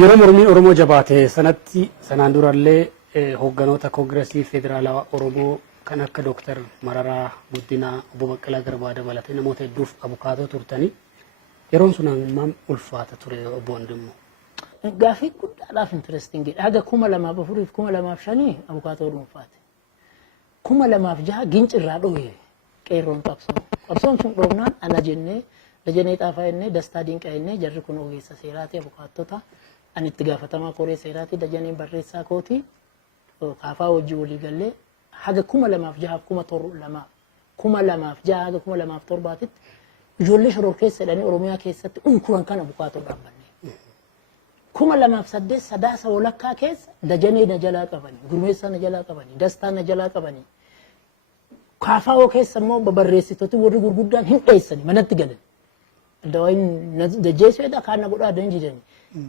yeroo mormiin Oromoo jabaate sanatti sanaan durallee hoogganoota koongireesii federaalaa Oromoo kan akka Dooktar Mararaa Guddinaa Obbo Baqqalaa Garbaa dabalatee namoota hedduuf abukaatoo turtanii yeroon sun hammam ulfaata ture obbo Wandimmoo? Gaafii guddaadhaaf interestingidha. Haga 2004 fi 2005 abukaatoo dhuunfaati. 2006 gincirraa dhoowwe qeerroon qabsoo. Qabsoon sun dhoofnaan ana jennee Dajanee Xaafaa jennee Dastaa Dinqaa jennee jarri kun ogeessa seeraati abukaattota. Ani itti gaafatamaa koree seeraati Dajaneen barreessaa kooti. Kaafaa hojii walii gallee haga 2006 2006 haga 2007 ijoollee shororkeessa jedhanii Oromiyaa keessatti unkuran kan abukaatoo dhaabbanne. 2008 sadaasa walakkaa keessa Dajanee na jalaa qabanii, Gurmeessaa na jalaa qabanii, Dastaa na jalaa qabanii. Kaafaa keessa immoo barreessitooti warri gurguddaan hin dheessanii manatti galan. Dawain dajeessuudha kan godhaa danjidanii.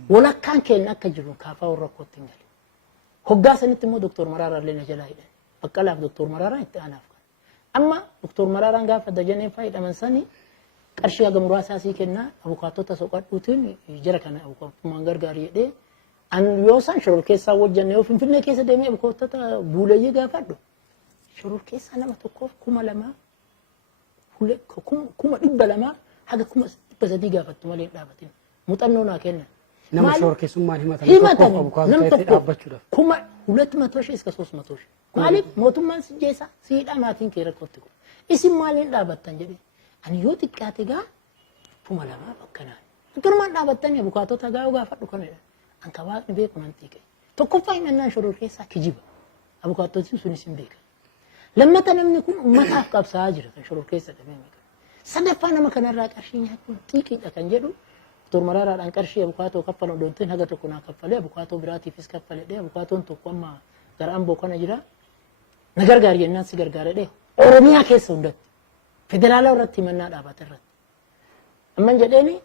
Walakkaan keenya akka jiru kaafaa warra rakkootti hin galle. Hoggaa sanitti immoo Dooktor Mararaa illee na jalaa hidhan. Baqqalaaf Dooktor Mararaa itti aanaaf kan. Amma Dooktor Mararaan gaafa Dajaneen fa'aa hidhaman sanii qarshii haga muraasaa sii kennaa abukaattota soqadhuutiin jara kana abukaatummaan gargaarii jedhee an yoo san shororkeessaa wajjanne yoo Finfinnee keessa deemee abukaattota buuleeyyii gaafadhu shororkeessaa nama tokkoof 2,000 200 haga 300 gaafattu malee dhaabatin muuxannoo naa kennan. Nama shororkeessummaan himatan abukaatota dhaabbachuudhaaf. 200 iska 300. Maaliif mootummaan si jeessa siidhaa maatiin kee rakkootti kun. Isin maaliin dhaabattan jedhee. Ani yoo xiqqaate gaa 2,000 akkanaan. Akkanumaan dhaabattanii abukaatota gaa gaafadhu kanadha. Anka waaqni beeku nan xiqqe. Tokkoffaa himannaan shororkeessaa kijiba. Abukaattotiin sunis hin beekan. Lammata namni kun uummataaf qabsaa'aa jira kan shororkeessa dhabee maqaa. Sadaffaa nama kanarraa qarshii nyaachuun xiqqeedha kan jedhu Dooktor Mararaadhaan qarshii abukaatoo kaffalan doontiin haga tokko naa kaffalee abukaatoo biraatiifis kaffalee abukaatoon tokko amma gara Amboo kana jira. Na gargaari jennaan si gargaaredhe Oromiyaa keessa hundatti. Federaalaa irratti himannaa dhaabate irratti. Amman jedheeni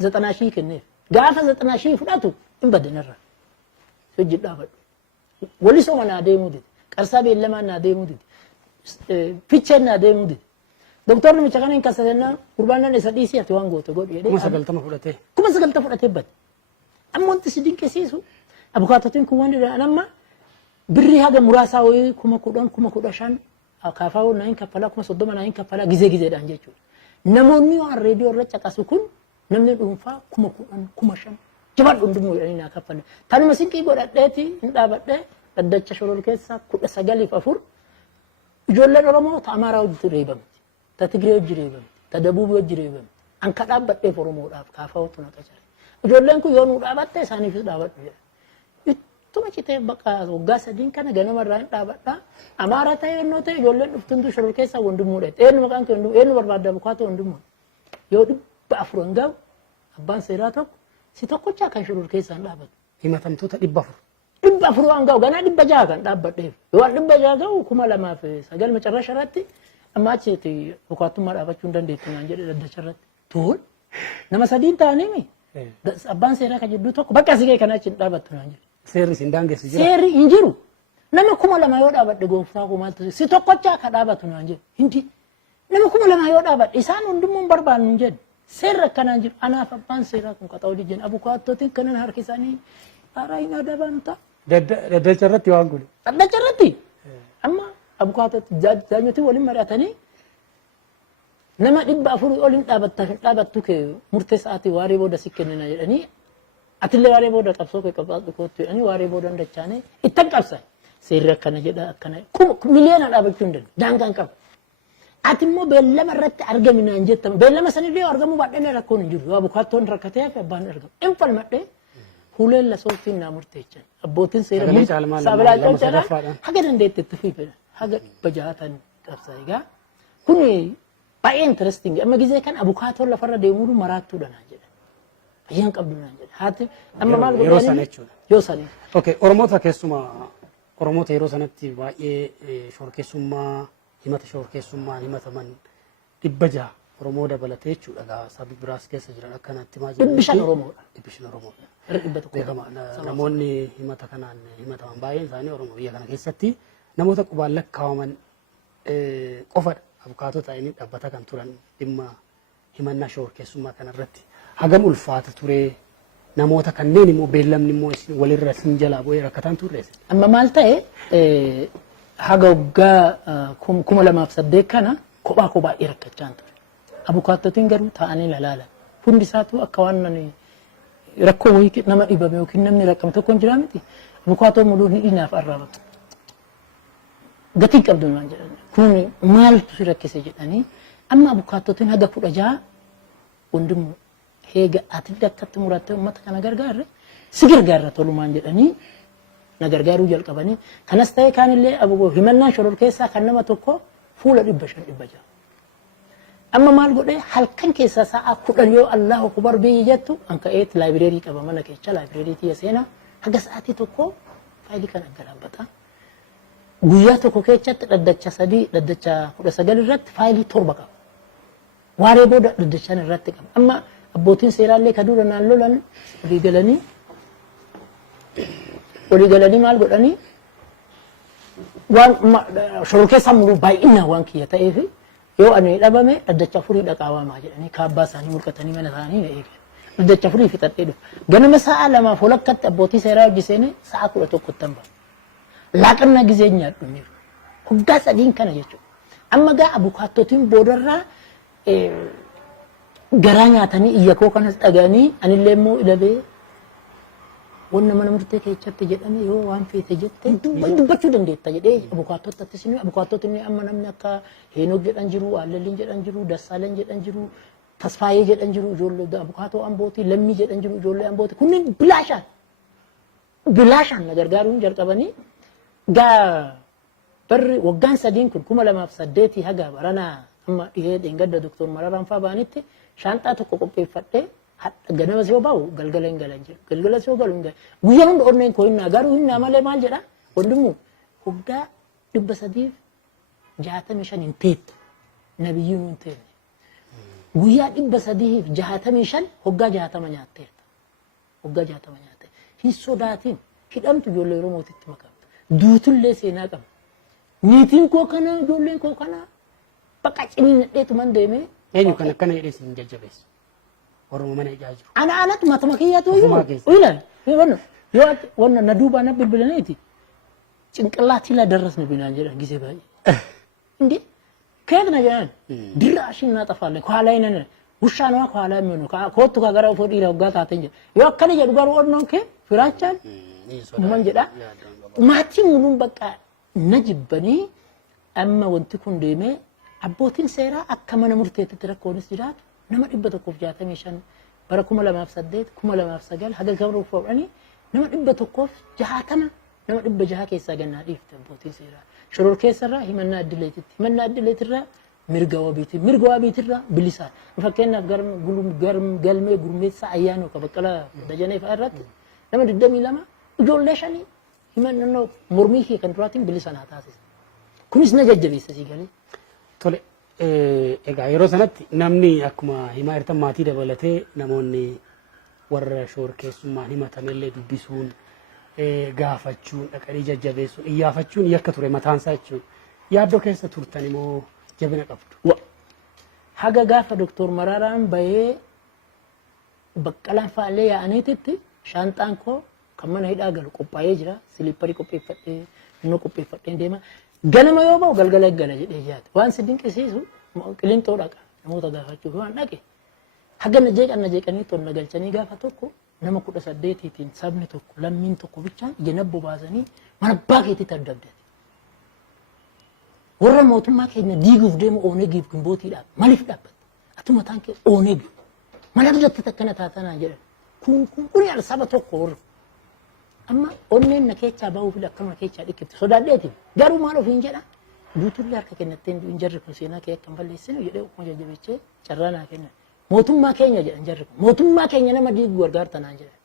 90,000 kenneef. Gaafa 90,000 fudhatu hin badanirra. Hojii dhaabadhu. Walisoo manaa deemuu dide. Qarsaa beellamaan naa deemuu dide. Ficheen naa deemuu dide. Dooktorri micha kana hin kasasenna gurbaanan isa dhiisii ati waan goote godhu jedhee. 90 fudhatee. 90 fudhatee bade. Amma wanti si dinqisiisu abukaatotiin kun waan jedhan amma birrii haga muraasaa wayii 10,000 15,000 kaafaa naa hin kaffalaa 30 naa hin kaffalaa gizeedhaan jechuudha. Namoonni waan reediyoo irra caqasu kun namni dhuunfaa 10,000 15,000 jabaadhu hundumuu jedhanii naa kaffala. Tanuma sinqii godhadheeti hin dhaabadhee dhaddacha shororkeessaa 1904 ijoolleen Oromoo ta Amaaraa hojii reebamti. Ta Tigree hojii reebamti. Ta Dabuubii hojii reebamti. Anka dhaabbadheef Oromoodhaaf kaafaa hotu na qacare. Ijoolleen kun yoo nuu dhaabatte isaaniifis dhaabadhu jedha. Tuma citee bakka waggaa sadiin kana ganama irraa hin dhaabadhaa. Amaaraa ta'e yennoo ta'e ijoolleen dhuftuntu shororkeessaa wandimmuudha. Eenyu maqaan kee eenyu barbaadda abukaatoo wandimmuudha. Yoo 400 gahu abbaan seeraa tokko si tokkochaa kan shororkeessaan dhaabatu. Himatamtoota 400. 400 waan gahu ganaa 600 kan dhaabbadheef. Yoo 600 gahu 2,009 macarrasha irratti amma achitti abukaatummaa dhaabachuu hin dandeettu naan jedhe dhaddacha irratti. Tuun nama sadiin ta'anii abbaan seeraa kan jidduu tokko bakka sigee kana achi hin dhaabattu naan jedhe. Seerri sin daangessu jira. Seerri hin jiru. Nama 2,000 yoo dhaabadhe gooftaa koo maaltu si tokkochaa ka dhaabatu naan jedhe. Hindi. Nama 2,000 yoo dhaabadhe isaan hundumuu hin barbaannu hin jedhe. Seerri akkanaan jiru. Anaaf abbaan seeraa kun qaxa'uu dijjen abukaattotiin kanan harkisanii haaraa hin adabamta. Dhaddacha irratti waan godhe. Dhaddacha irratti. Amma abukaattotti jaanyotii waliin mari'atanii nama 400 ol hin dhaabattu kee murteessaatii waarii booda si kennina jedhanii Atille waaree booda qabsoo kee qabaatu kootu jedhanii waaree booda dachaane ittan qabsa. Seerri akkana jedha akkana miliyoona dhaabachuu hin danda'u. Daangaan qaba. Ati immoo beellama irratti argaminaan jettama. Beellama sanillee argamuu baadhee rakkoon hin jiru. Yoo abukaattoon rakkatee fi abbaan argamu. Hin falmadhee huuleen lasooftiin naa murteechan. Abbootiin seera saabilaa caalchala haga dandeetti itti fiifedha. Haga 600 qabsa egaa. Kun baay'ee interesting. Amma gizee kan abukaatoon lafarra deemuu maraattuudha naan jedha. Ayyan qabdu naan jedha. Haati amma maal godhanii? Yeroo sana jechuudha. Yoo sanii. Okay, Oromoota keessumaa Oromoota yeroo sanatti baay'ee shororkeessummaa himata shororkeessummaan himataman 600 Oromoo dabalatee jechuudha. Gaa sabi biraas keessa jiran akkanatti maa jiran. 500 Oromoodha. 500 Oromoodha. Beekama. Namoonni himata kanaan himataman baay'een isaanii Oromoo biyya kana keessatti namoota qubaan lakkaawaman qofadha. Abukaatota inni dhaabbata kan turan dhimma himannaa shororkeessummaa kanarratti hagam ulfaata ture namoota kanneen immoo beellamni immoo isin walirra isin jalaa bu'ee rakkataan turreessa. Amma maal ta'e haga waggaa 2008 kana kophaa rakkachaa ture. Abukaattotiin garuu taa'anii ilaalan. Hundi isaatu akka waan rakkoo wayii nama dhibame yookiin namni rakkame tokko hin jiraa miti. Abukaattoon muduu ni dhinaaf arraabatu. Gatii qabdu waan jedhan. Kun maaltu si rakkise jedhanii amma abukaattotiin haga 16 hundimu heega ati dakkatti murattee uummata kana gargaarre si gargaarra tolumaan jedhanii na gargaaruu jalqabanii kanas ta'e kaanillee abuboo himannaan shoror keessaa kan nama tokko fuula 500 amma maal godhee halkan keessaa sa'a 10 yoo Allahu akbar biyyi jettu an ka'eet laayibireerii qaba mana keessa laayibireerii tiya seenaa haga sa'aatii tokko faayilii kan aggalaabata guyyaa tokko keessatti dhaddacha 3 dhaddacha 19 irratti faayilii 7 qaba waaree booda dhaddachaan irratti qaba amma abbootiin seeraallee kadura naan lolan walii galanii maal godhanii waan shoror keessaa muluu baay'inaan waan kiyya ta'eef yoo ani dhabame dhaddacha 4 dhaqaawamaa jedhanii kaabbaa isaanii mulqatanii mana isaanii na eegan dhaddacha 4 fixadhee dhufu ganama sa'a 2 folakkatti abbootii seeraa hojjiseen sa'a 11 tamba laaqannaa gizeenyaa dhumeef hoggaa sadiin kana jechuudha amma gaa abukaattotiin boodarraa garaa nyaatanii iyya koo kanas dhaganii anillee immoo ilabee wanna mana murtee keessatti jedhame yoo waan feete jette dubbachuu dandeetta jedhee abukaattotatti sinii abukaattotiin amma namni akka Heenok jedhan jiru Allaliin jedhan jiru Dassaaleen jedhan jiru Tasfaayee jedhan jiru ijoollee abukaattoo Ambootii Lammii jedhan jiru ijoollee Ambootii kunneen bilaashaan na gargaaruun jalqabanii gaa barri waggaan sadiin kun 2008 haga baranaa amma dhihee dheengadda Dr. Mararaan faa baanitti shaanxaa tokko qopheeffadhee ganama soo bahu galgala hin galan jiru galgala soo galu hin galan guyyaa hunda onneen koo hinnaa garuu hinnaa malee maal jedha wandimmu hoggaa 365 hin teettu nabiyyiin hin teenne guyyaa 365 hoggaa 60 nyaatteerta hoggaa 60 nyaatte hin sodaatiin hidhamtu ijoollee Oromootitti makamtu duutullee seenaa qaba niitiin koo kana ijoolleen koo kana bakka ciniinnadheetu man deemee eenyu kan akkana jedhee sin jajjabeessu Oromoo mana ijaa jiru. Anatu matuma kiyyaatu ilaal yoo wanna na duuba na bilbilaniiti cinqillaatii la darrasne binaan jedhan gisee baay'ee. Indi keekna jedhan dirra ashiin naa xafaalle kwaalaa hin bushaan waa kwaalaa hin kootu ka gara ofoo dhiira waggaa taateen jedha yoo akkana jedhu garuu onnoon kee firaachaan man jedha maatiin muluun bakka na jibbanii amma wanti kun deemee abbootiin seeraa akka mana murteetti rakkoonis jiraatu nama 165 bara 2008 2009 haga gabroo fuudhanii nama 160 nama 600 keessaa gannaa dhiifte abbootiin seeraa shoror keessarraa himannaa addileetirraa mirga wabiitirraa bilisaan fakkeenyaaf galmee gurmeessaa ayyaanoo ka baqqalaa dajanee fa'aa irratti nama 22 ijoollee 5 himannaa mormii kee kan duraatiin bilisaan haa taasisa kunis na jajjabeessa sii galee tole egaa yeroo sanatti namni akkuma himaa irtan maatii dabalatee namoonni warra shoror keessummaan himatamellee dubbisuun gaafachuun dhaqanii jajjabeessuun iyyaafachuun yakka ture mataansaa jechuun yaaddoo keessa turtan immoo jabina qabdu. Haga gaafa Dr. Mararaan bahee baqqalaan fa'aallee yaa'aniititti shaanxaan koo kan mana hidhaa galu qophaa'ee jira siliipparii qopheeffadhee innoo qopheeffadhee deema. Ganama yoo bahu galgala gala jedhee jaate waan si dinqisiisu qilintoo dhaqa namoota gaafachuuf waan dhaqe haga na jeeqanii tonna galchanii gaafa tokko nama 18tiin sabni tokko lammiin tokko bichaan jenabbo baasanii mana abbaa keetitti addabdate warra mootummaa keenya diiguuf deemu oonegiif gimbootiidhaaf maaliif dhaabbata atuma taan kee oonegi mana duratti takkana taatanaa jedhan kun yaada saba tokko warra amma onneen na keechaa bahuuf akkama keechaa dhikkifte sodaadheeti garuu maal ofiin jedha duutullee harka kennatteen du'in jarri kun seenaa kee akka hin balleessinu jedhee akkuma jajjabeechee carraa naa kennan mootummaa keenya jedhan jarri kun mootummaa keenya nama diigu gargaartanaan jedhan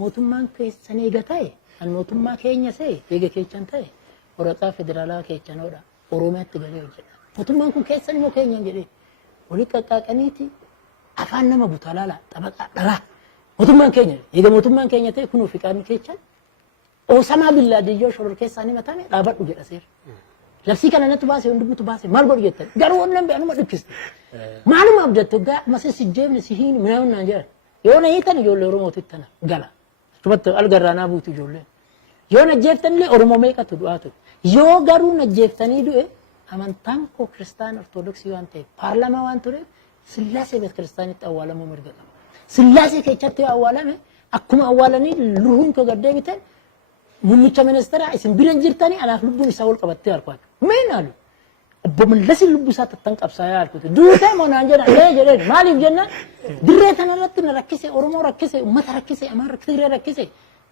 mootummaan keessan eega ta'e kan mootummaa keenya ta'e eega keechan ta'e waraqaa federaalaa keechanoodha Oromiyaatti galee hojjedha mootummaan kun keessan immoo keenyan jedhee walii qaqqaaqaniiti afaan nama butalaala xabaqaa dharaa mootummaan keenya eega mootummaan keenya ta'e kun ofiiqaan keechan Osamaa Billaadiyyoo shoror keessaanii matame dhaabadhu jedha seera. Labsii kana natti baase hundumtu baase maal godhu jettan garuu wannan be'anuma dhikkiste. Maaluma abdattu gaa mase si jeemne si hiin minaan naan jedhan yoo na hiitan ijoollee Oromootti tana gala subatti algarraanaa buutu ijoollee yoo na jeeftanillee Oromoo meeqatu du'aa ture yoo garuu na jeeftanii du'e amantaan koo Kiristaana Ortodoksii waan ta'eef paarlaamaa waan tureef Sillaasee beet kiristaanitti awwaalamuu mirga qaba. Sillaasee keessatti awwaalame akkuma awwaalanii luhuun koo gaddee bitan muummicha ministeeraa isin biran jirtanii anaaf lubbuun isaa wal qabattee harkaa. Meenaalu obbo Mallas lubbuu isaa tattan qabsaa'ee harkuuti. Duutee moonaan jedhan jedheen maaliif jennaan dirree kanarratti na rakkise Oromoo rakkise uummata rakkise Amaara Tigree rakkise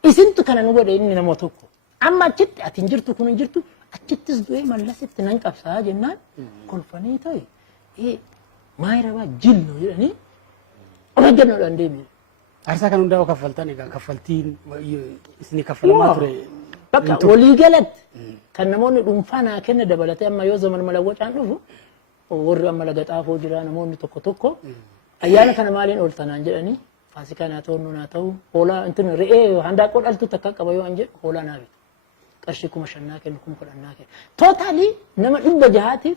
isintu kana nu godhe inni nama tokko. Amma achitti ati hin jirtu kun hin jirtu achittis du'ee Mallasitti nan qabsaa'aa jennaan kolfanii ta'e maayirabaa jillu jedhanii hojjennoodhaan deemee. Aarsaa kan hundaa'u kaffaltan egaa kaffaltiin isinii kaffalamaa ture. Bakka waliigalatti kan namoonni dhuunfaa naa kenna dabalatee amma yoo zaman malawwacaan dhufu warri amma laga xaafoo jira namoonni tokko ayyaana kana maaliin ooltanaan jedhanii faasikaa naa ta'u naa ta'u hoolaa intin re'ee handaaqoo dhaltu takka qaba yoo an jedhu hoolaa naa bitu. Qarshii 5,000 kennu 10,000 kennu. Tootaalii nama 600tiif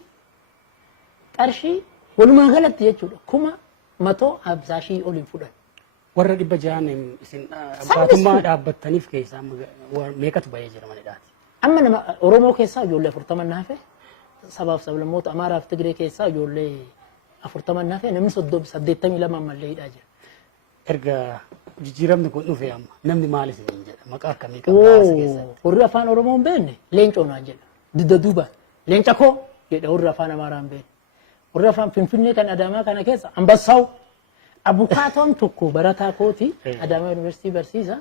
qarshii walumaa galatti jechuudha 150,000 oliin fudhan. Warra 600 isin abbaatummaa dhaabbattaniif keessaa meeqatu bahee jira manidhaati? Amma nama Oromoo keessaa ijoollee 40 naafe sabaaf sablammoota Amaaraa fi Tigree keessaa ijoollee 40 naafe namni 82 ammallee hidhaa jira. Erga jijjiiramni kun dhufe amma namni maal isiniin jedha maqaa akkamii qabaa as keessatti? Warri afaan Oromoo hin beekne leencoo naan jedha. Didda duuba leenca koo jedha warri afaan Amaaraa hin beekne. Warri afaan Finfinnee kan Adaamaa kana keessa Ambassaw abukaatoon tokko barataa kooti Adaamaa Yuunivarsiitii barsiisa.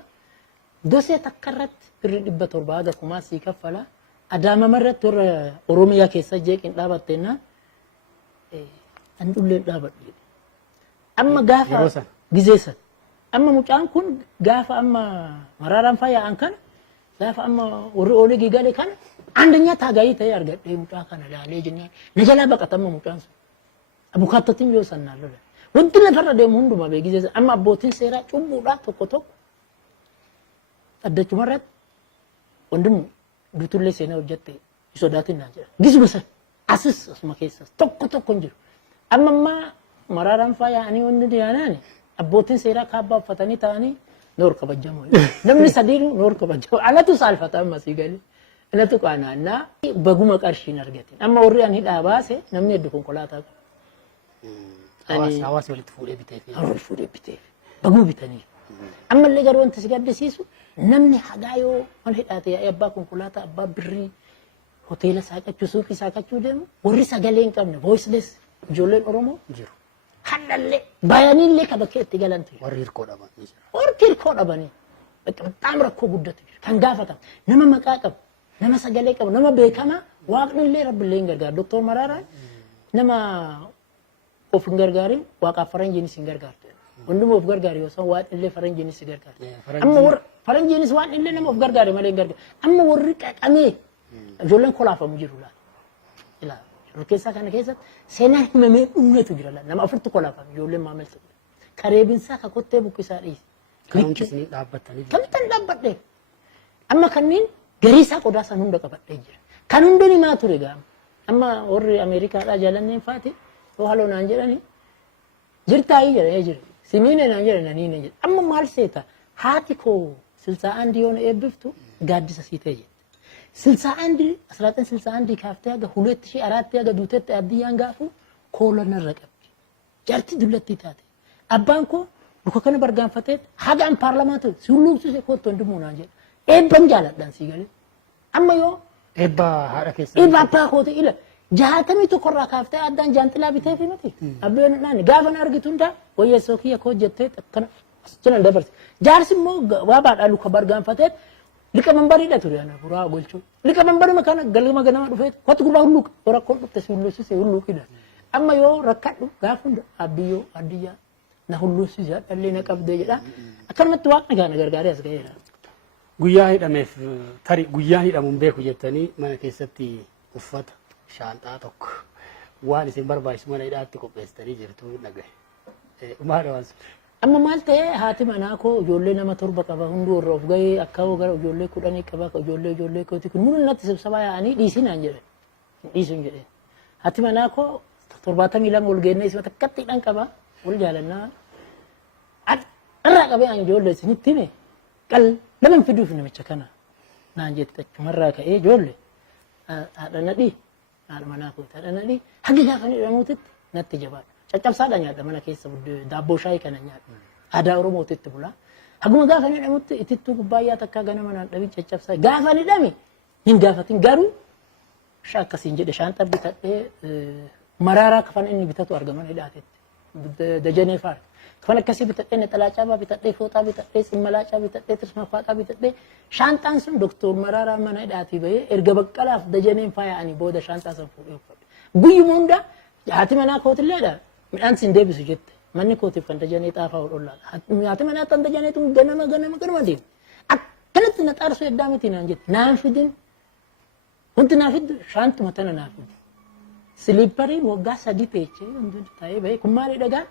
Dosee takka irratti 700 haga kumaa sii kaffala. Adaamaa irratti warra Oromiyaa keessa jeeqin dhaabatteenna an dhulleen dhaabadhu. Amma gaafa gizeessan. Amma mucaan kun gaafa amma Maraaraan Fayyaan kana gaafa amma warri Olegii galee kana andanyaa taagaayii ta'ee argadhee mucaa kana laalee jennaan na jalaa baqatama mucaan sun. Abukaattotiin yoo sannaan lola. Wanti lafarra deemu hundumaa beekisa amma abbootiin seeraa cubbuudhaa tokko addachuma irratti wandimu dutullee seenaa hojjette sodaatiin naan jedha. Gisuma san asis asuma keessas tokko hin jiru. Amma Maraaraan Fayyaan wanni dhiyaanaan abbootiin seeraa kaabbaa uffatanii ta'anii noor kabajamoo. Namni sadiinuu noor kabajamoo. Anatu saalfata amma sii galee. Anatu qaanaannaa baguma qarshiin argate. Amma warri ani hidhaa baase namni hedduu konkolaataa qaba. Hawaasi walitti fuudhee biteef. Walitti fuudhee biteef. Baguma bitanii. Ammallee garuu wanti si gaddisiisu namni hagaa yoo mana hidhaate abbaa konkolaataa abbaa birrii hoteela saaqachuu suuqii saaqachuu deemu warri sagalee hin qabne voiceless ijoolleen Oromoo jiru. Hallallee bayanillee ka bakkee itti galantu. Warri hirkoo dhaban. Warri hirkoo dhabanii. Bexaam rakkoo guddatu jira. Kan gaafatan nama maqaa qabu nama sagalee qabu nama beekamaa waaqnillee rabbillee hin gargaaru. Doktor Maraaraan nama of hin gargaarin waaqaaf faranjiinis hin gargaartu. Hunduma of gargaari yoo san waaqnillee faranjiinis hin gargaartu. Amma warri faranjiinis waaqnillee nama of gargaare malee hin gargaaru. Amma warri qaqamee ijoolleen kolaafamu jiru laata. Rukkeessaa kana keessatti seenaan himamee dhuunfatu jira laata. Nama afurtu kolaafame ijoolleen maamiltu. Kareebinsaa ka kottee bukkisaa dhiise. Kan hundi isin dhaabbattanii jiru. Kan dhaabbadhee. Amma kanneen gariisaa qodaa san hunda qabadhee jira. Kan hundi maa ture gaama. Amma warri Ameerikaadhaa jaalanneen faati yoo haloo naan jedhani jirtaayii jedhee jira. Simiine naan jedhanii na jedha. Amma maal seeta haati koo 61 yoon eebbiftu gaaddisa sii ta'e jedha. 1961 kaaftee haga 2004 haga duutetti addiyyaan gaafu koolonarra qabdi. Jarti dullatti taate. Abbaan koo luka kana bargaanfatee hagaan paarlamaatu si hulluubsise kootti hundumuu naan jedha. Eebban jaaladhaan sii galee. Amma yoo eebba haadha keessa. Eebba abbaa kooti ila 61 irraa kaaftee addaan jaanxilaa bitee fi miti. Abbeen naan gaafa na argitu hundaa wayyeessoo kiyya koo jettee akkana jiran dabarse. Jaarsi immoo waabaadhaa luka bargaanfatee lika membariidha ture ana buraa golchuu. Lika membari makana galma ganama dhufee kootti gurbaa hulluuq rakkoon dhufte si hulluusise hulluuqidha. Amma yoo rakkadhu gaafa hunda abbiyyoo addiyyaa na hulluusise dhallee na qabdee jedha. Akkanumatti waaqni gaana gargaaree as ga'eera. Guyyaa hidhameef tarii guyyaa hidhamuun beeku jettanii mana keessatti uffata shaanxaa tokko waan isin barbaachisu mana hidhaatti qopheessitanii jirtu dhagahe. Maal hawaasa? Amma maal ta'ee haati manaa koo ijoollee nama 7 qaba hundi warra of ga'ee akka gara ijoollee 10 qaba ijoollee kooti kun hundi natti sibsabaa yaa'anii dhiisinaan jedhe. Dhiisuun jedhe. Haati manaa koo 72 ol geennee isuma takkatti hidhan qaba wal jaalannaa. الرقة بين جولة سنتيني قال لمن في دوفنا متشكنا نانجت مرة كأي جولة هذا ندي هذا مناقول هذا ندي حقيقة فني رموتت نتجبار شجع صادق نياتا منا كيس دابو شاي كنا نياتا هذا رموتت تبلا حقوم قال فني رموت إتتو كبايا تكاغنا منا دبي شجع صاي قال فني دامي نين قافتين قارو شاك سينجد شانتا بتاعه مرارا كفن إني بتاعه أرجمان هدايت دجاني فار كفن كسي بتاعه نتلاجا بتاعه فوتا بتاعه سملاجا بتاعه تسمع فاتا بتاعه شانتان سن دكتور مرارا من هدايتي بيه إرجع بكلاف دجاني فايا أني بود شانتا سنفور بيو موندا هاتي منا كوت اللي ده من أنسين دبي سجت مني كوت فن دجاني تافا ولا هاتي منا تان دجاني تون جنما دين أكلت نتارسو يدامي تينانجت نام فيدين كنت نافد شانت متنا نافد سليبري وقع سدي بيتشي عندو تاي باي كمالي دغا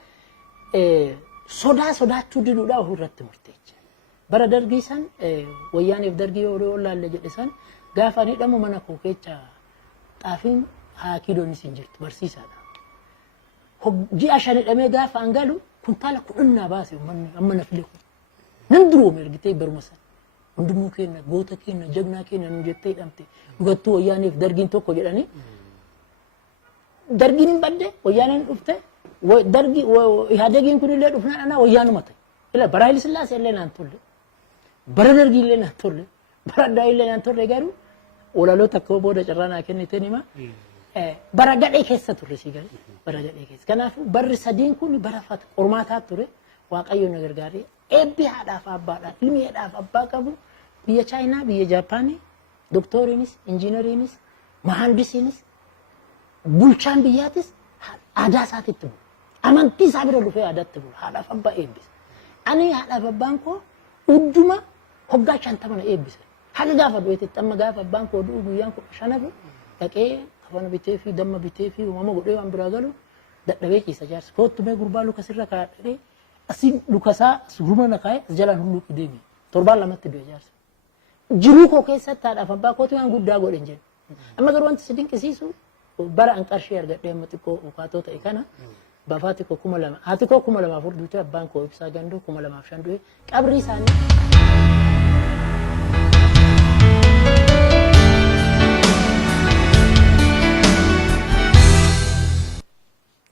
sodaa tudiduudhaa ofirratti murteecha. Bara dargii san wayyaaniif dargii yoo laalle jedhe san gaafa ani dhamu mana koo keessa xaafiin haakiidoonis hin jirtu barsiisaadha. Ji'a shani dhamee gaafa an galu kuntaala kudhannaa baase uummanni amma na file kun. Nan duroome ergitee baruma san. Hundumuu keenya goota keenya jagnaa keenya nu jettee hidhamte dhugattuu wayyaaniif dargiin tokko jedhanii dargiin hin badde wayyaaniin dhufte dargi ihaadegiin kun illee dhufnaan ana wayyaanuma ta'e. Ila bara Haayile Sillaasee illee naan tolle. Bara dargii illee naan tolle. Bara addaa illee naan tolle garuu walaloo takka booda carraa naa kenniteen hima. Bara gadhee keessa turre si gale. Bara gadhee keessa. Kanaafuu barri sadiin kun bara qormaataa ture Waaqayyoon na gargaaree eebbi haadhaaf abbaadhaan ilmi haadhaaf abbaa qabu biyya Chaayinaa biyya Jaapaanii doktoriinis injiineriinis mahandisiinis bulchaan biyyaatis aadaa isaatiitti bulu. Amantii isaa bira dhufee aadaatti bulu. Haadhaaf abbaa eebbisa. Ani haadhaaf abbaan koo hunduma hoggaa 50 na eebbisa. Haga gaafa du'eetti amma gaafa abbaan koo du'u guyyaan 15 dhaqee kafana bitee fi damma bitee fi uumama godhee waan biraa galu dadhabee ciisa jaarsa. Kootu mee gurbaa luka sirra kaadhee asii lukasaa suruma na kaa'ee as jalaan hulluuqi deemi. Torbaan lamatti du'e jaarsa. Jiruu koo keessatti haadhaaf abbaa kootu waan guddaa godhe hin jedhu. Amma garuu wanti si dinqisiisu bara an qarshii argadhee amma xiqqoo ukaatoo ta'e kana bafaati koo 2000 haati koo 2004 duute abbaan koo ibsaa gandoo 2005 du'e qabrii isaanii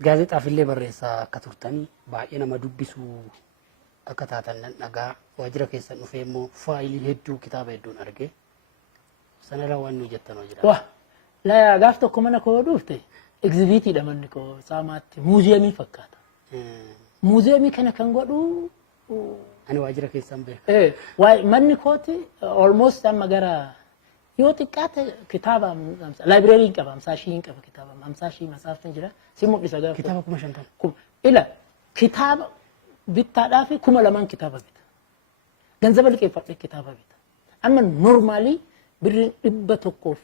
gaazexaaf illee barreessaa akka turtanii baay'ee nama dubbisu akka taatan nan dhagaa waajjira keessan dhufee immoo faayilii hedduu kitaaba hedduun arge sanarra waan nu jettanoo jira. Wah la gaaf tokko mana koo dhufte exhibitiidha manni koo saamaatti muuziyeemii fakkaata. Muuziyeemii kana kan godhu ani waajjira keessan beeka. Manni kooti almost amma gara yoo xiqqaate kitaaba library qaba 50,000 qaba kitaaba 50,000 masaaftan jira si mul'isa gaafa kitaaba 50,000 ila kitaaba bittaadhaa fi 2,000 kitaaba bita ganzaba liqeeffadhe kitaaba bita amma normally birri 100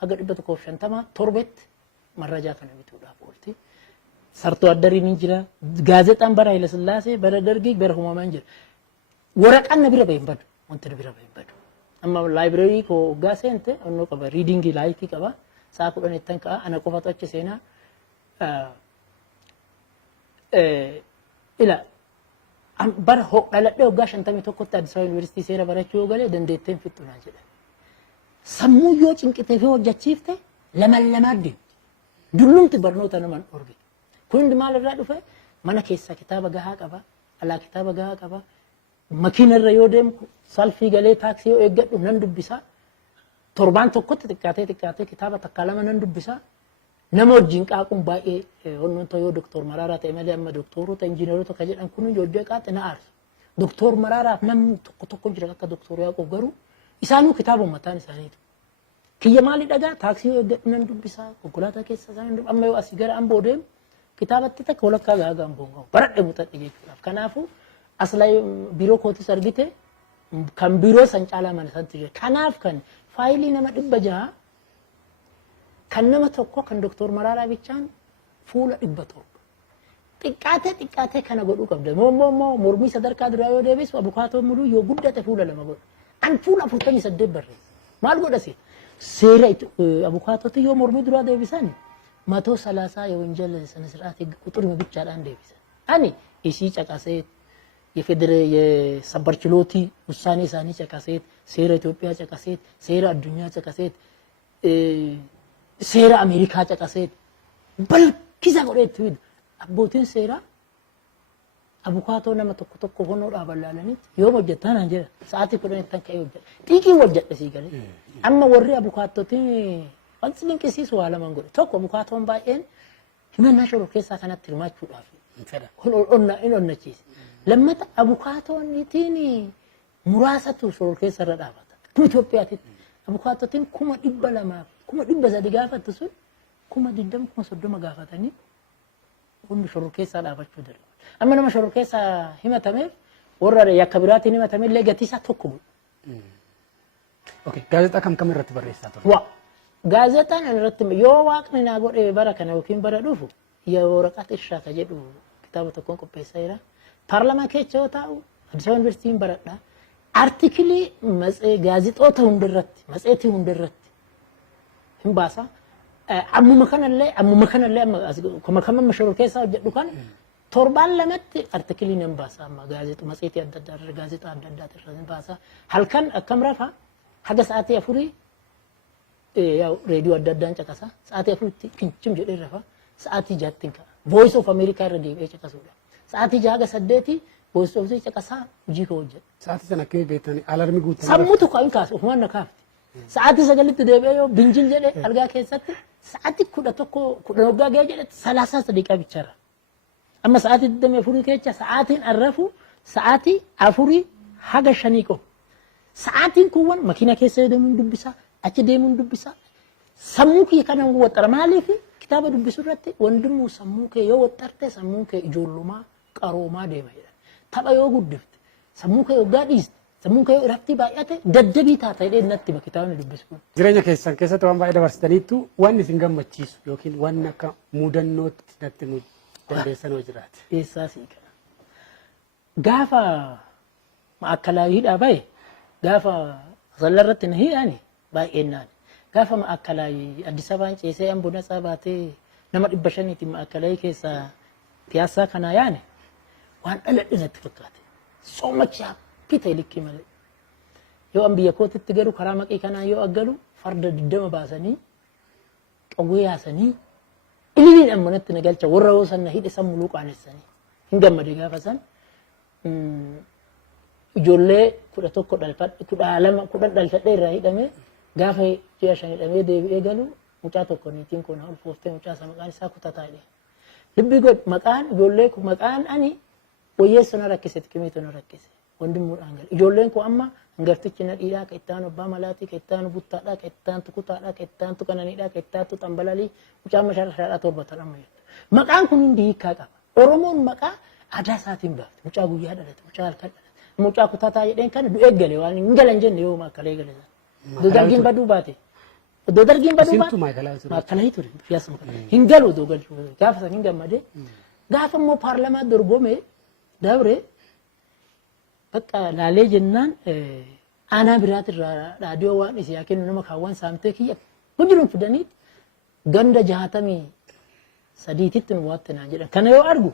haga 150 torbetti marrajaa kana bituudhaaf oolti sarto addariin jira gaazexaan bara Haayile Sillaasee bara dargii bara humamaan jira waraqaan na bira bahin badu wanti na bira bahin badu amma library ko gaasente onno qaba reading light qaba saa kudhan ittan ka ana qofatu achi seenaa ila bara dhaladhe waggaa 51tti Addis Ababa Yuunivarsiitii seera barachuu galee dandeetteen fixxunaa jedha sammuu yoo cinqitee fi hojjechiifte lama deemti dullumti barnoota naman orge kun hundi maal irraa dhufe mana keessa kitaaba gahaa qaba alaa kitaaba gahaa qaba makiina irra yoo deemu salfii galee taaksii yoo eeggadhu nan dubbisa torbaan tokkotti xiqqaatee kitaaba takka lama nan dubbisa nama wajjin qaaquun baay'ee honnoon yoo doktor Maraaraa ta'e malee amma doktoroota injiineroota ka jedhan kun ijoollee qaaxe na aarsu doktor Maraaraaf namni tokko jira akka doktor Yaaqoob garuu isaanuu kitaaba mataan isaaniitu kiyya maali dhagaa taaksii yoo eeggadhu nan dubbisa konkolaataa keessa isaan amma yoo asii gara amboo deemu kitaabatti takka walakkaa gaagaa amboo baradhe mutadhe jechuudhaaf kanaafuu aslay biiroo kootis argite kan biiroo san caalaa mana santi jira kanaaf kan faayilii nama 600 kan nama tokko kan doktor Maraaraa bichaan fuula 700 xiqqaatee kana godhuu qabda moo mormii sadarkaa duraa yoo deebisu abukaatoo muluu yoo guddate fuula lama godhu an fuula 48 barreessa maal godhase seera abukaatootti yoo mormii duraa deebisan 130 የወንጀል ስነ ስርዓት ቁጥር ብቻ ዳን deebisan ani isii caqasee የሰበር ችሎቲ ውሳኔ ሳኒ ጨቀሴት ሴራ ኢትዮጵያ ጨቀሴት ሴራ አዱኛ ጨቀሴት ሴራ አሜሪካ ጨቀሴት በልኪሳ ጎዴት ፊድ አቦቲን ሴራ አቡካቶ ነመ tokko ሆኖ ዳበላለኒት ዮም ወጀታን አንጀ ሰዓት ኩደን ተንከይ ወጀ ጢቂ ወጀደ ሲገለ አማ ወሪ አቡካቶቲ አንጽሊን ከሲስ ዋላ መንጎ tokko አቡካቶን ባኤን ህመና ሾሮ ከሳ ከናት ልማቹ ዳፍ ፈዳ ሆኖ ኢኖነቺስ ለመተ አቡካቶን ይቲኒ ሙራሰቱ ሾሮ ከሳ ረዳፋታ ኢትዮጵያቲ አቡካቶቲን ኩማ ዲበለማ ኩማ ዲበዛ ዲጋፈትሱ ኩማ ዲደም ኩማ ሶዶማ ጋፋታኒ ሁሉ ሾሮ ከሳ ዳፋቹ ደረ amma nama shoro keessa himatame warra yakka biraatiin himatame illee gatiisa tokko okay gaazexaa kam irratti barreessaa ture wa gaazexaan irratti yoo waaqni naa godhe bara kana yookiin bara dhufu yoo waraqata irraa ka jedhu kitaaba tokkoon qopheessaa jira paarlamaa keessa yoo taa'u Addis Ababa Yuunivarsiitiin baradha artikilii gaazexoota hundarratti matseetii hundarratti hin baasa ammuma kanallee kuma kamma shoro keessa hojjedhu kan torban lamatti artikilii nan baasa amma gaazexu matseetii adda addaa gaazexaa adda addaa irraa baasa halkan akkam rafa haga sa'aatii afurii yaw reediyoo adda addaan caqasa sa'aatii afuritti kincim jedhee rafa sa'aatii jaattiin ka voice of america irra deebi'ee caqasuudha sa'aatii jaha haga saddeeti voice of caqasa hojii koo hojjedha sa'aatii sana akkami beektanii alarmii guutuu sammuutu kan kaas ofumaan na kaafti sa'aatii sagalitti deebi'ee yoo binjil jedhee algaa keessatti sa'aatii 11 waggaa ga'ee jedhe 30 daqiiqaa bichaara amma sa'aatii 24 keessa sa'aatiin arrafu sa'aatii afurii haga shanii qofa sa'aatiin kuwwan makiina keessa deemuun dubbisa achi deemuun dubbisa sammuu kee kana waxxara maaliif kitaaba dubbisu irratti wandimuu sammuu kee yoo waxxarte sammuu kee ijoollumaa qaroomaa deema jedha tapha yoo guddifte sammuu kee waggaa dhiiste sammuu kee irratti baay'ate daddabii taata jedhee natti kitaabni dubbisu jireenya keessan keessatti waan baay'ee dabarsitaniittu waan isin gammachiisu yookiin waan akka muudannootti natti dandeessan hoo jiraate eessaas gaafa maakkalaayidhaa bahe gaafa sallarratti na hidhaani baay'eenaan gaafa maakkalaayii Addis Ababaan ceesee amboo natsaa baatee nama 500 maakkalaayii keessa piyaasaa kanaa yaane waan dhaladhe natti fakkaate so much happy ta'e likkii malee yoo an biyya kootitti galu karaa maqii kanaa yoo aggalu farda 20 baasanii qawwee yaasanii ililiin ammanatti na galcha warra yoo sanna hidhe san muluu qaanessanii hin gammade gaafa san ijoollee 11 dhalfadhe 12 dhalfadhe irraa hidhame gaafa ji'a 5 hidhamee deebi'ee galu mucaa tokko niitiin kun ulfooftee mucaa isa maqaan isaa Kutataa jedhe libbi god maqaan ijoollee kun maqaan ani wayyeessa na rakkise tikimiitu na rakkise wandimmuudhaan gale ijoolleen kun amma hangartichi na dhiidhaa ka ittaan abbaa malaatii ka ittaan buttaadhaa ka ittaan tukutaadhaa ka ittaan tukananiidhaa ka ittaan xambalalii mucaa masharashaadhaa torbatan amma jettu maqaan kun hundi hiikaa qaba oromoon maqaa aadaa isaatiin baafte mucaa guyyaa dhalate mucaa halkan dhalate mucaa Kutataa jedheen kana du'ee gale waan hin galan jenne yoo maakkalee gale dodargiin baduu baate dodargiin baduu baate maakkalaa ture fiyaas hin galu dogalchu gaafa san hin gammade gaafa immoo paarlamaa dorgome dabre bakka laalee jennaan aanaa biraati irraa raadiyoo waan isiyaa kennu nama kaawwan saamtee kiyya gujiruun fidanii ganda 63 nu waatte naan jedhan kana yoo argu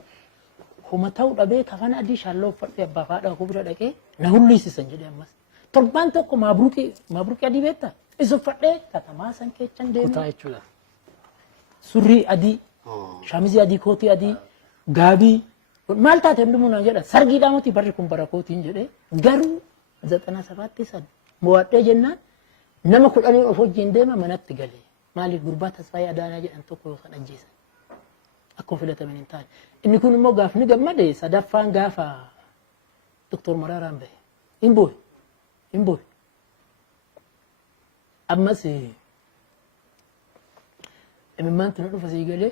homa ta'u dhabee kafana adii shaalloo uffadhe abbaa faadhaa koo bira dhaqee na hullisiisan jedhee ammas torbaan tokko maabruqii adii beektaa isa uffadhee katamaa san keechan deemee kutaa jechuudha surrii adii shaamizii adii kootii adii gaabii maal taate hundumuu naan jedhan sargiidhaa moti barri kun bara kootiin jedhee garuu 97 san mo'adhee jennaan nama 10 of wajjin deema manatti galee maaliif gurbaa Tasfaayee Adaanaa jedhan tokko yoo san ajjeesan akkuma filataman hin taane inni kun immoo gaafni gammade sadaffaan gaafa Dr. Mararaan bahe hin boohe ammas imimmaantu na dhufa sii galee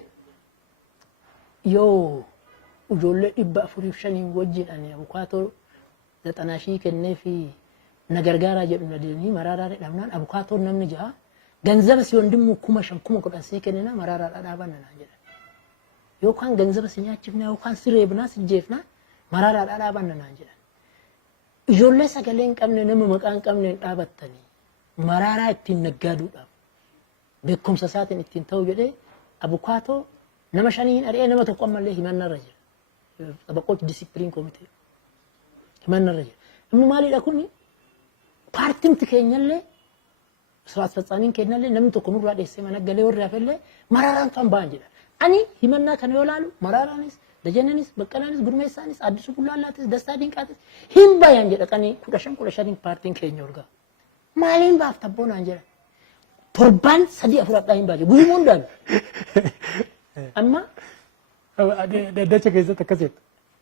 yoo ijoollee 405 wajjin ani abukaatoo 90 kennee fi na gargaaraa jedhu na deemanii Maraaraa dhabnaan abukaatoo namni jaha ganzaba si wandimmu 5,000 10,000 si kennina Maraaraa dhaabanna naan jedhan yookaan ganzaba si nyaachifna yookaan si reebna si jeefna Maraaraa dhaabanna naan jedhan ijoollee sagalee hin qabne nama maqaa hin qabne dhaabattanii Maraaraa ittiin naggaaduudhaaf beekumsa isaatiin ittiin ta'u jedhee abukaatoo nama 5 ari'ee nama tokko ammallee himannarra jira ጠበቆች ዲሲፕሊን ኮሚቴ من الرجال أما مالي لكوني بارتيم تكينيلة سراس فتصانين كينيلة لم تكونوا راد يسمى نقلة ورافلة مراران فان بانجلا أني همنا كانوا يلالو مرارانيس دجنانيس بكالانيس غرميسانيس أدسو كلالاتيس دستادين كاتيس هم بايانجلا كاني كودشان بارتين كينيورغا مالين باف تبون أنجلا تربان سدي أفراد داين باجي بومون دان أما ده كيسة تكسيت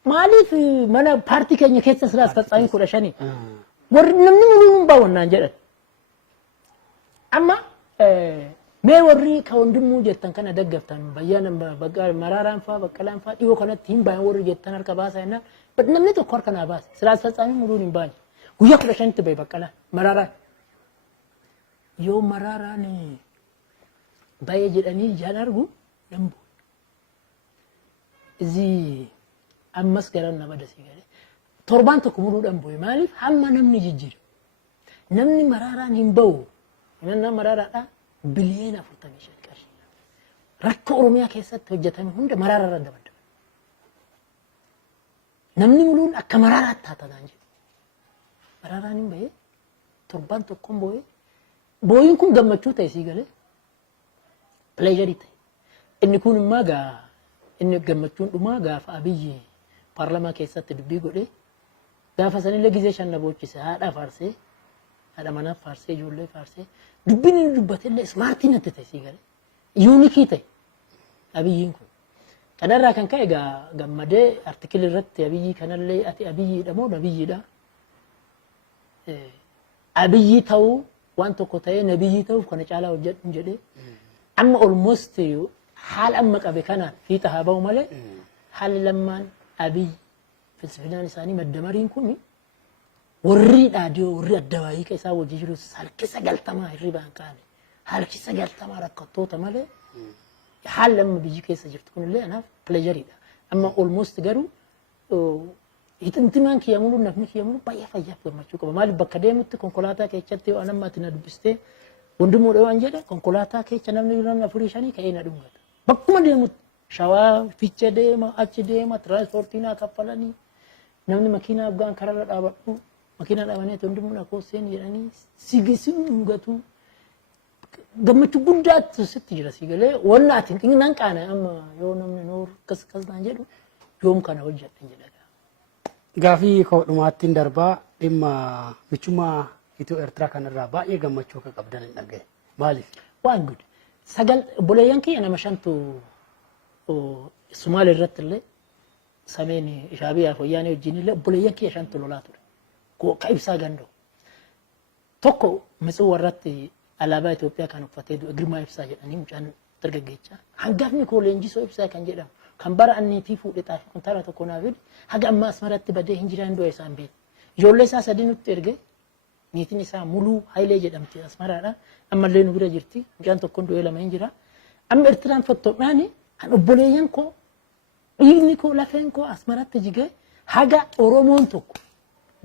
مالي في منا بارتي كينيا كيسة سراس فتصانين كودشاني ورنمني منهم باون أنجلا أما ما وري كوندمو جتان كنا دقفتان بيانا بقال مراران فا بكلام فا إيوه كنا تيم باين وري جتان الكباس هنا بدنمني تو كور كنا باس سلاس فتصانين مرونين باين ويا كل شيء تبي بكلا مراران يوم مراران باي جداني جانارغو نمبو زي أمس كرنا بدا سيجاري تربان تكملو نمبو مالف هم نمني جيجير نمني مراران ينبو إننا مراران بليين أفرطان يشاد كارشي ركو أروميا كيسات وجتهم هند مرارا رد بد نمني ملون أك مرارا تاتا دانجي مرارا نيم بيه تربان تكون بوين كون جمعتشو تيسي قاله بلاجري تي إن يكون ما جا إن جمعتشون ما جا فأبيجي برلمان كيسات تدبي قولي جا فسني لجيزيشن نبوتشي هذا فارسي هذا منا فارسي جولة فارسي دبيني دبته اللي سمارتين تتسي قال يونيكي تي أبي ينكو كنا راكن كاي جا مدة أرتكل الرت أبي كنا اللي أتي أبي دمو نبي دا أبي تاو وانتو كتاي نبي تاو كنا جالا وجد جدي أما almost حال أمك أبي كنا في تهابه ماله حال لما أبي في السفينة لساني مدمرين كوني ورّيد أديو ورّيد دواي كيسا وجيجلو هل كيسا قلتما الربان كاني هل كيسا قلتما ركضتو تمالي حال لما بيجي كيسا جرتكون اللي أنا بلاجري دا أما almost قرو يتنتمان كي يمولو نفني كي يمولو بايا فايا فما تشوكا مالي بكديمت كونكولاتا كي تشتي وأنا ما تندبستي وندمو لو أنجدا كونكولاتا كي تنامني يلون نفريشاني كي ندمغت بكما ديمت شوا فيتش ديما أتش ديما ترانسبورتينا كفلاني نمني مكينة أفغان كرر أبقو مكينة أبانية تندمو نكوسين يعني سيجسون مغتو قمتو قدات ستي جرا سيجلي وناتين إنن كان أما يوم نور كس نانجدو يوم كان وجهت نجدا غافي كو دماتين دربا إما بيچما itu ertra kan raba ya gammachu ka qabdan nage mali waan good sagal boleyanki ana mashantu Somali ratle sameni shabiya foyani ujinile boleyanki shantu lolatu ko kaibsa gando tokko misu warratti alaba Ethiopia kan ufate agrima ibsa jedhani mucan tergegecha hangafni ko lenji so ibsa kan jedham kan bara anniti fuudheta kuntara tokko naafid haga amma asmaratti bade hinjiraan do isaan beet ijoollee isaa sadinutti erge niitiin isaa muluu hailee jedhamti asmaraadha ammallee nu bira jirti mucaan tokkoon du'ee lama hin jira amma Eertiraan fottoodhaani an obboleeyyan koo dhiigni koo lafeen koo asmaratti jigee haga Oromoon tokko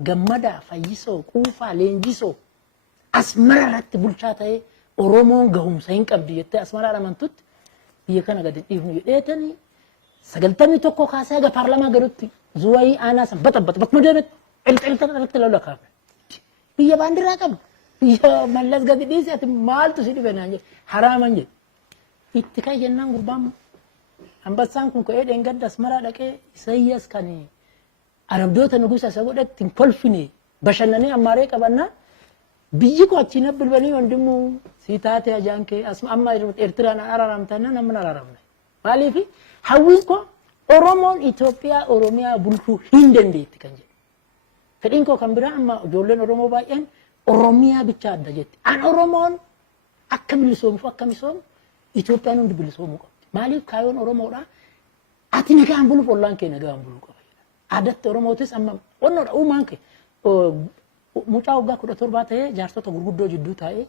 gammadaa fayyisoo quufaa leenjisoo asmara irratti bulchaa ta'ee Oromoon gahumsa hin qabdi jettee asmaraadha amantutti biyya kana gadi dhiifnu jedheetanii 91 kaasee haga paarlamaa galutti zuwayii aanaa san baxabbata bakkuma deemetti ilqilta irratti lola kaafe biyya baandiraa qabdu biyya mallas gadi dhiisi ati maaltu si dhibe naan jedhe haraaman jedhe itti ka'e jennaan gurbaan ambassaan kun ka'ee dheengadda asmaraa dhaqee Isaayyaas kan arabdoota nugusa isa godhatti hin kolfine bashannanee ammaaree qabannaa biyyi ko achi nabbilbanii wandimmu sii taate ajaan kee amma Eertiraan araaramtannaa namni araaramne maaliifi hawwiin ko Oromoon Itoophiyaa Oromiyaa bulchuu hin dandeetti kan jedhe fedhiin koo kan biraa amma ijoolleen Oromoo baay'een Oromiyaa bicha adda jetti an Oromoon akka bilisoomuuf akka misoomu Itoophiyaan hundi bilisoomuu qabdi maaliif kaayoon Oromoodha ati nagaan buluuf ollaan kee nagaan buluu qaba aadatti Oromootis amma wannoodha uumaan kee mucaa waggaa 17 ta'ee jaarsota gurguddoo jidduu taa'ee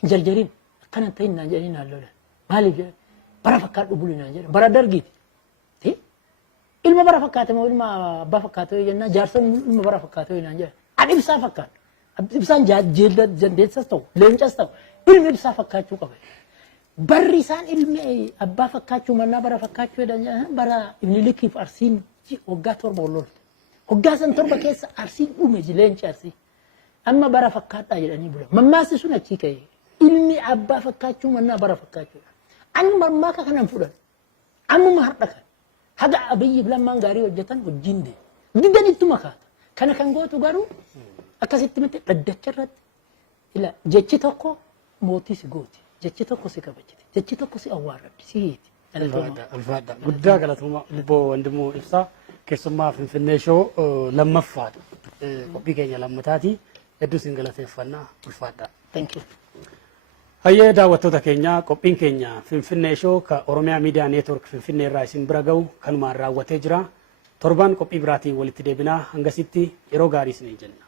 hin jarjariin akkanan ta'in naan jedhanii naan lolan maaliif bara fakkaadhu bulu naan jedhan bara dargiiti ilma bara fakkaate moo ilma abbaa fakkaate jennaan jaarson ilma bara fakkaate naan jedhan an ibsaa fakkaatu ibsaan jeelda jandeessas ta'u leencas ta'u ilmi ibsaa fakkaachuu qaba barri isaan ilmi abbaa fakkaachuu mannaa bara fakkaachuu jedhan bara ibni likiif arsiin waggaa 7 ol lolte Hoggaasan torba keessa arsiin dhume jileenchi arsii. Amma bara fakkaadhaa jedhanii bula. Mammaasni sun achii ka'e. Ilmi abbaa fakkaachuu mannaa bara fakkaachuu. Ani mammaaka kanan fudhan. Ammuma har'a kan. Haga abiyyi lammaan gaarii hojjetan wajjin deemu. Diddanitti makaata. Kana kan gootu garuu akkasitti miti dhaddacha irratti ila jechi tokko mootii si gooti. Jechi tokko si kabajite. Jechi tokko si awwaarratti si hiiti. Alfaadha. Guddaa galatuma lubboo wandimuu ibsaa keessummaa Finfinnee shoo lammaffaadha. Qophii keenya lammataati. Hedduu siin galateeffannaa ulfaadha. Thank you. Hayyee daawwattoota keenya qophiin keenya Finfinnee shoo ka Oromiyaa Miidiyaa Neetwork Finfinnee irraa isin bira ga'u kanumaan raawwatee jira. Torbaan qophii biraatiin walitti deebinaa hangasitti yeroo gaarii isiniin jenna.